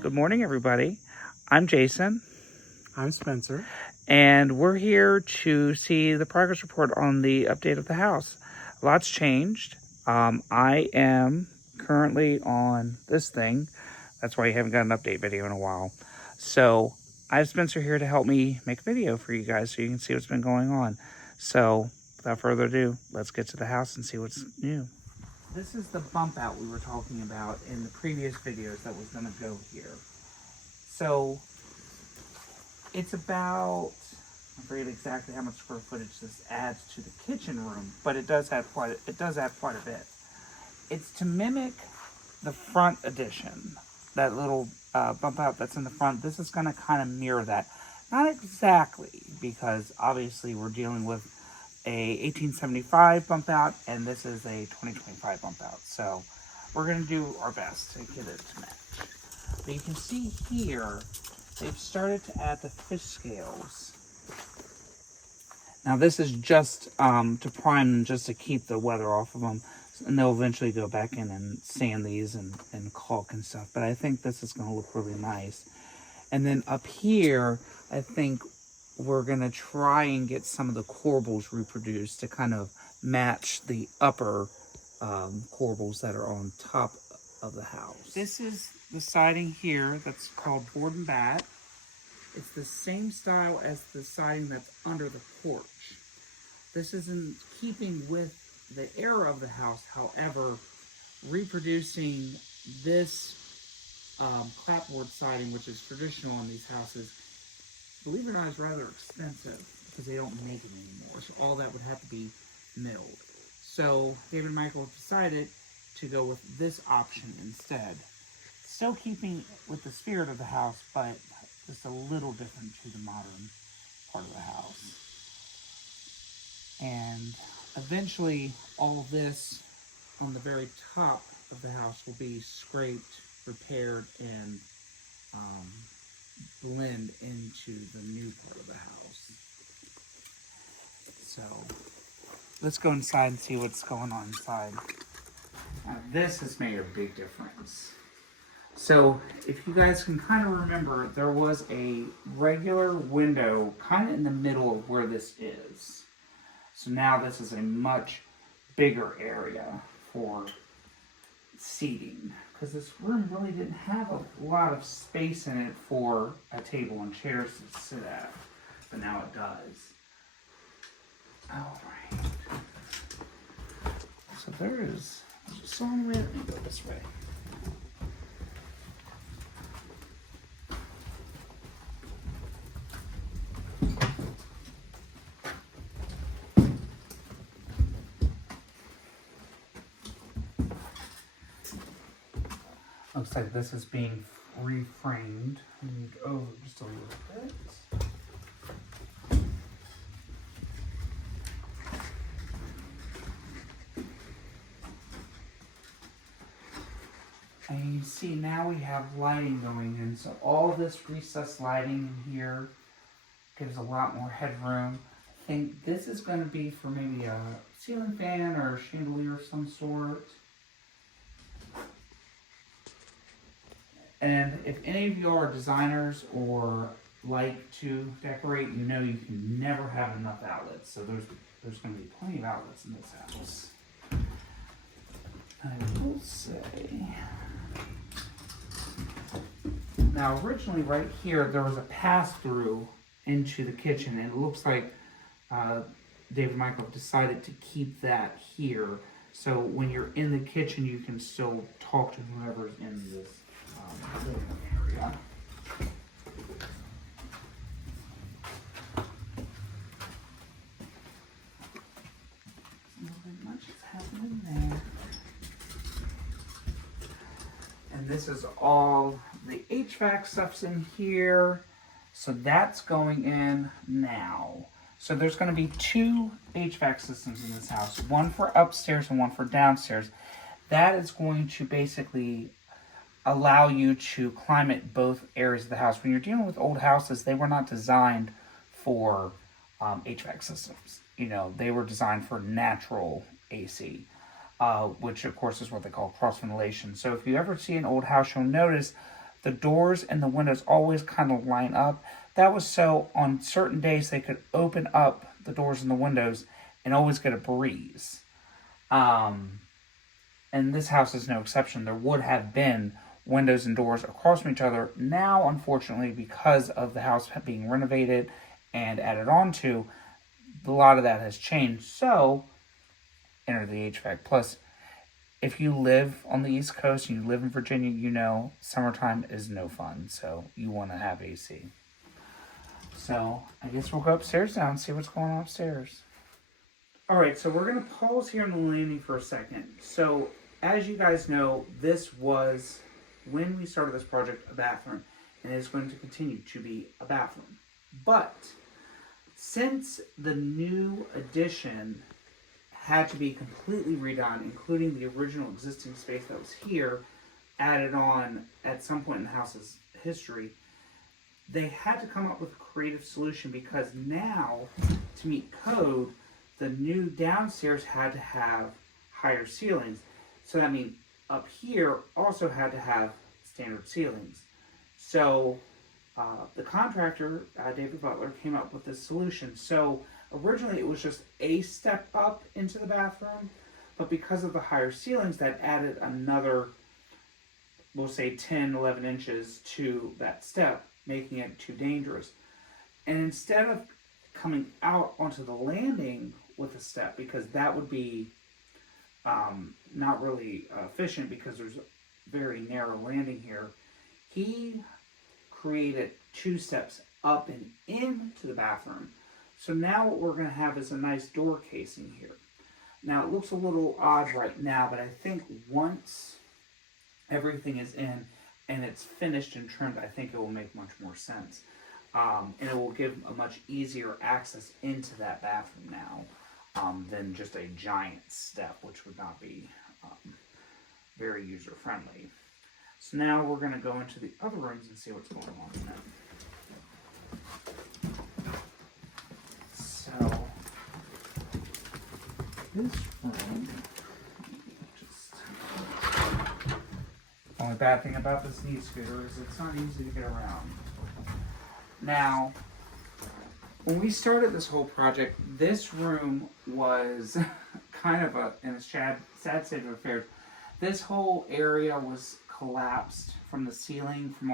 Good morning, everybody. I'm Jason, I'm Spencer. and we're here to see the progress report on the update of the house. A lot's changed. I am currently on this thing. That's why you haven't got an update video in a while. So I have Spencer here to help me make a video for you guys so you can see what's been going on. So without further ado, let's get to the house and see what's new. This is the bump out we were talking about in the previous videos that was going to go here. So it's about, I forget exactly how much square footage this adds to the kitchen room, but it does add quite a bit. It's to mimic the front addition, that little bump out that's in the front. This is going to kind of mirror that. Not exactly, because obviously we're dealing with a 1875 bump out, and this is a 2025 bump out. So we're going to do our best to get it to match. But you can see here, they've started to add the fish scales. Now this is just to prime them, just to keep the weather off of them. And they'll eventually go back in and sand these and caulk and stuff. But I think this is going to look really nice. And then up here, I think we're going to try and get some of the corbels reproduced to kind of match the upper corbels that are on top of the house. This is the siding here that's called board and bat. It's the same style as the siding that's under the porch. This is in keeping with the era of the house, however, reproducing this clapboard siding, which is traditional in these houses, believe it or not, is rather expensive because they don't make it anymore. So all that would have to be milled. So David and Michael decided to go with this option instead. Still keeping with the spirit of the house, but just a little different to the modern part of the house. And eventually all this on the very top of the house will be scraped, repaired, and blend into the new part of the house. So let's go inside and see what's going on inside. Now this has made a big difference. So if you guys can kind of remember, there was a regular window kind of in the middle of where this is. So now this is a much bigger area for seating, because this room really didn't have a lot of space in it for a table and chairs to sit at, but now it does. All right. So there's a long way. Let me go this way. Looks like this is being reframed. Moved over just a little bit. And you see now we have lighting going in. So all this recessed lighting in here gives a lot more headroom. I think this is going to be for maybe a ceiling fan or a chandelier of some sort. And if any of you are designers or like to decorate, you know you can never have enough outlets. So there's going to be plenty of outlets in this house. I will say, now originally right here there was a pass-through into the kitchen, and it looks like David and Michael decided to keep that here. So when you're in the kitchen, you can still talk to whoever's in this living area. Not much is happening there. And this is all the HVAC stuff's in here. So that's going in now. So there's going to be two HVAC systems in this house. One for upstairs and one for downstairs. That is going to basically allow you to climate both areas of the house. When you're dealing with old houses, they were not designed for HVAC systems. You know, they were designed for natural AC. which of course is what they call cross ventilation. So if you ever see an old house, you'll notice the doors and the windows always kind of line up. That was so on certain days they could open up the doors and the windows and always get a breeze. And this house is no exception. There would have been windows and doors across from each other. Now, unfortunately, because of the house being renovated and added on to, a lot of that has changed. So, enter the HVAC. Plus, if you live on the East Coast and you live in Virginia, you know summertime is no fun. So, you want to have AC. So, I guess we'll go upstairs now and see what's going on upstairs. Alright, so we're going to pause here on the landing for a second. So, as you guys know, this was, when we started this project, a bathroom. And it's going to continue to be a bathroom. But, since the new addition had to be completely redone, including the original existing space that was here, added on at some point in the house's history, they had to come up with a creative solution because now, to meet code, the new downstairs had to have higher ceilings. So that means up here also had to have standard ceilings. So the contractor, David Butler, came up with this solution. So originally it was just a step up into the bathroom, but because of the higher ceilings, that added another, we'll say 10, 11 inches to that step, making it too dangerous. And instead of coming out onto the landing with a step, because that would be not really efficient because there's a very narrow landing here, he created 2 steps up and into the bathroom. So now what we're going to have is a nice door casing here. Now it looks a little odd right now, but I think once everything is in and it's finished and trimmed, I think it will make much more sense. And it will give a much easier access into that bathroom now than just a giant step, which would not be very user-friendly. So now we're going to go into the other rooms and see what's going on in them. So, this room, the only bad thing about this knee scooter is it's not easy to get around. Now, when we started this whole project, this room was kind of in a sad state of affairs. This whole area was collapsed from the ceiling, from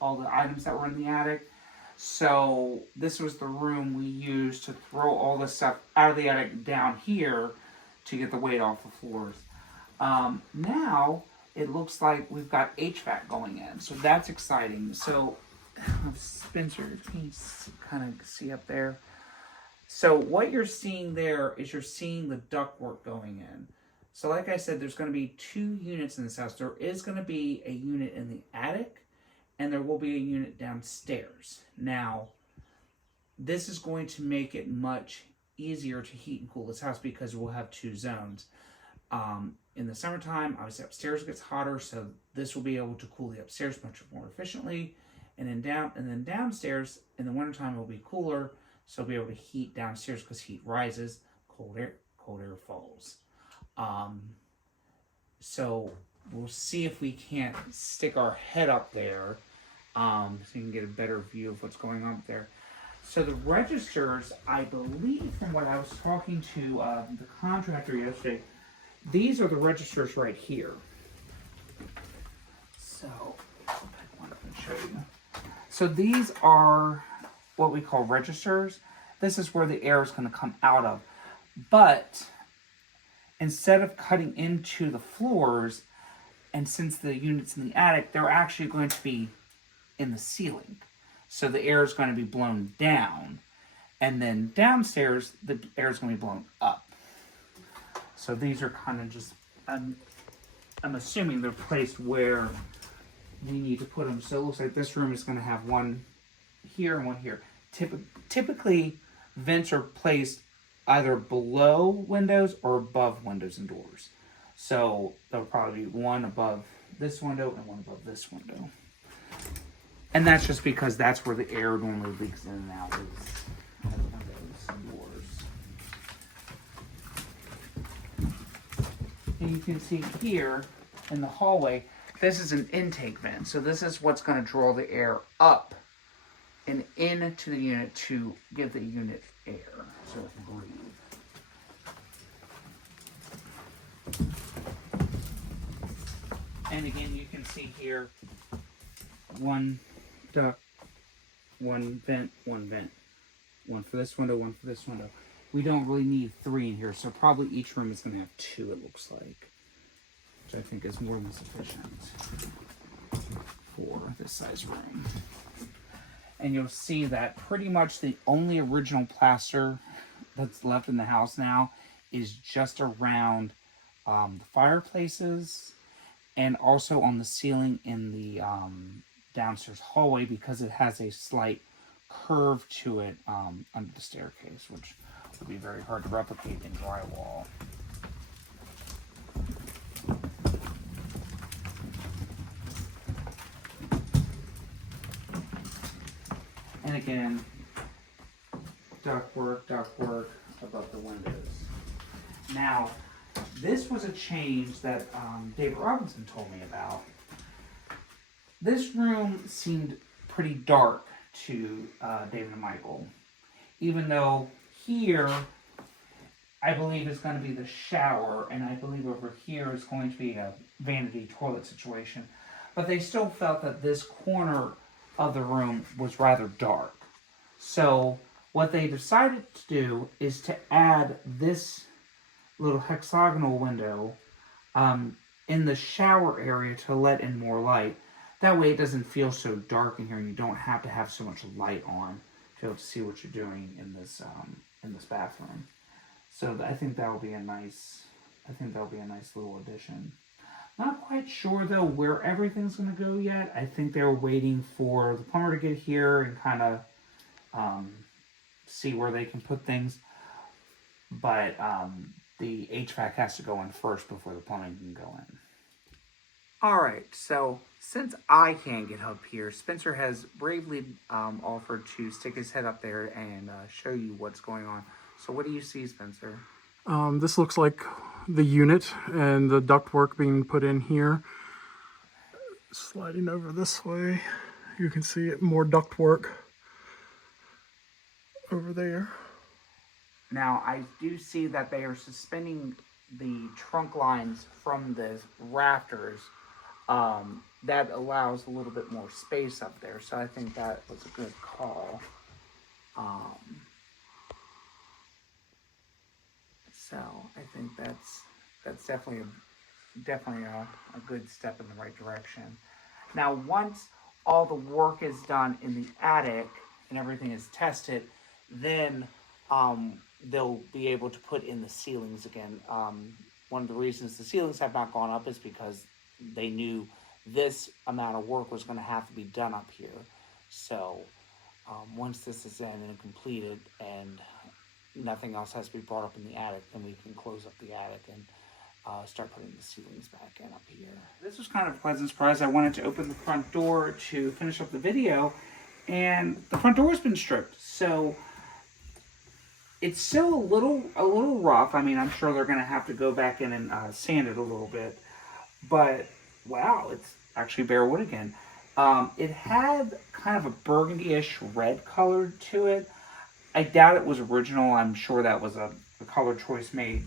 all the items that were in the attic. So this was the room we used to throw all the stuff out of the attic down here to get the weight off the floors. Now it looks like we've got HVAC going in, so that's exciting. So Spencer, can you kind of see up there? So what you're seeing there is you're seeing the ductwork going in. So like I said, there's going to be 2 units in this house. There is going to be a unit in the attic, and there will be a unit downstairs. Now, this is going to make it much easier to heat and cool this house because we'll have 2 zones. In the summertime, obviously upstairs gets hotter, so this will be able to cool the upstairs much more efficiently. And then downstairs, in the wintertime, it will be cooler, so we'll be able to heat downstairs because heat rises, cold air falls. So we'll see if we can't stick our head up there so you can get a better view of what's going on up there. So the registers, I believe from what I was talking to the contractor yesterday, these are the registers right here. So I want to show you. So these are what we call registers. This is where the air is going to come out of. But instead of cutting into the floors, and since the unit's in the attic, they're actually going to be in the ceiling. So the air is going to be blown down. And then downstairs, the air is going to be blown up. So these are kind of just, I'm assuming they're placed where we need to put them. So it looks like this room is going to have one here and one here. Typically, vents are placed either below windows or above windows and doors. So there'll probably be one above this window and one above this window. And that's just because that's where the air normally leaks in and out of windows and doors. And you can see here in the hallway, This is an intake vent, so this is what's going to draw the air up and into the unit to give the unit air so it can breathe. And again, you can see here, one duct, one vent, one vent. One for this window, one for this window. We don't really need 3 in here, so probably each room is going to have 2, it looks like. Which I think is more than sufficient for this size room. And you'll see that pretty much the only original plaster that's left in the house now is just around the fireplaces and also on the ceiling in the downstairs hallway, because it has a slight curve to it under the staircase, which would be very hard to replicate in drywall. And again, ductwork above the windows. Now, this was a change that David Robinson told me about. This room seemed pretty dark to David and Michael, even though here, I believe is going to be the shower, and I believe over here is going to be a vanity toilet situation. But they still felt that this corner of the room was rather dark. So what they decided to do is to add this little hexagonal window in the shower area to let in more light. That way it doesn't feel so dark in here, and you don't have to have so much light on to be able to see what you're doing in this bathroom. So I think that'll be a nice little addition. Not quite sure though where everything's going to go yet. I think they're waiting for the plumber to get here and kind of see where they can put things. But the HVAC has to go in first before the plumbing can go in. Alright, so since I can't get up here, Spencer has bravely offered to stick his head up there and show you what's going on. So what do you see, Spencer? This looks like the unit and the ductwork being put in here. Sliding over this way, you can see it, more ductwork over there. Now, I do see that they are suspending the trunk lines from the rafters. That allows a little bit more space up there, so I think that was a good call. So I think that's definitely a good step in the right direction. Now, once all the work is done in the attic and everything is tested, then they'll be able to put in the ceilings again. One of the reasons the ceilings have not gone up is because they knew this amount of work was going to have to be done up here. So once this is in and completed and nothing else has to be brought up in the attic, then we can close up the attic and start putting the ceilings back in up here. This was kind of a pleasant surprise. I wanted to open the front door to finish up the video, and the front door has been stripped. So it's still a little rough. I mean, I'm sure they're going to have to go back in and sand it a little bit. But wow, it's actually bare wood again. It had kind of a burgundy-ish red color to it. I doubt it was original. I'm sure that was a color choice made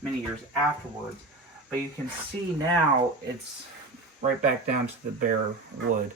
many years afterwards. But you can see now it's right back down to the bare wood.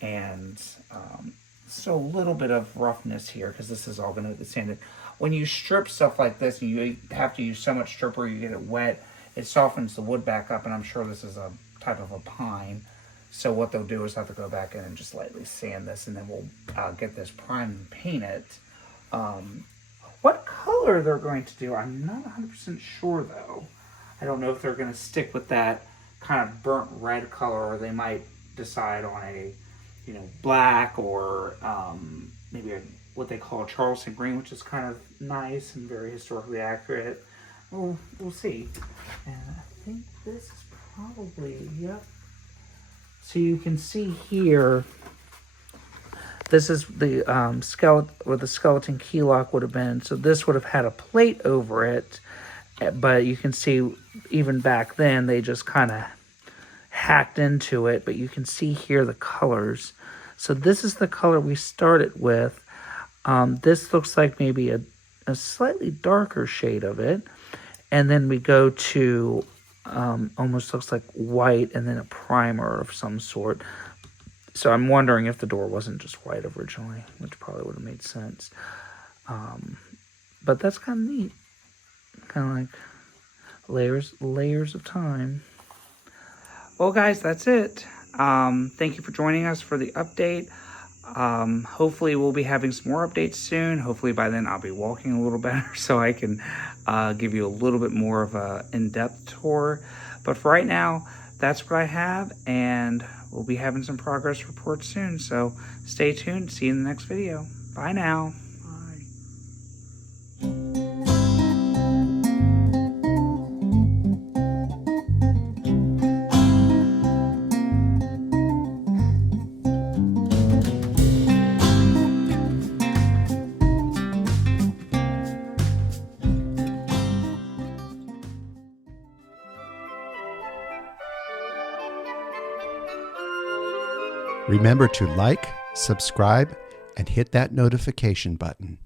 And so a little bit of roughness here because this is all going to be sanded. When you strip stuff like this, you have to use so much stripper, you get it wet, it softens the wood back up, and I'm sure this is a type of a pine. So what they'll do is have to go back in and just lightly sand this, and then we'll get this primed and paint it. What color they're going to do, I'm not 100% sure though. I don't know if they're going to stick with that kind of burnt red color, or they might decide on a, black, or maybe what they call a Charleston green, which is kind of nice and very historically accurate. We'll see. And I think this is probably, yep. So you can see here, this is the skeleton, where the skeleton key lock would have been. So this would have had a plate over it, but you can see even back then they just kind of packed into it, but you can see here the colors. So this is the color we started with. This looks like maybe a slightly darker shade of it. And then we go to almost looks like white and then a primer of some sort. So I'm wondering if the door wasn't just white originally, which probably would have made sense. But that's kind of neat. Kind of like layers of time. Well, guys, that's it. Thank you for joining us for the update. Hopefully we'll be having some more updates soon. Hopefully by then I'll be walking a little better so I can give you a little bit more of a in-depth tour. But for right now, that's what I have, and we'll be having some progress reports soon. So stay tuned. See you in the next video. Bye now. Remember to like, subscribe, and hit that notification button.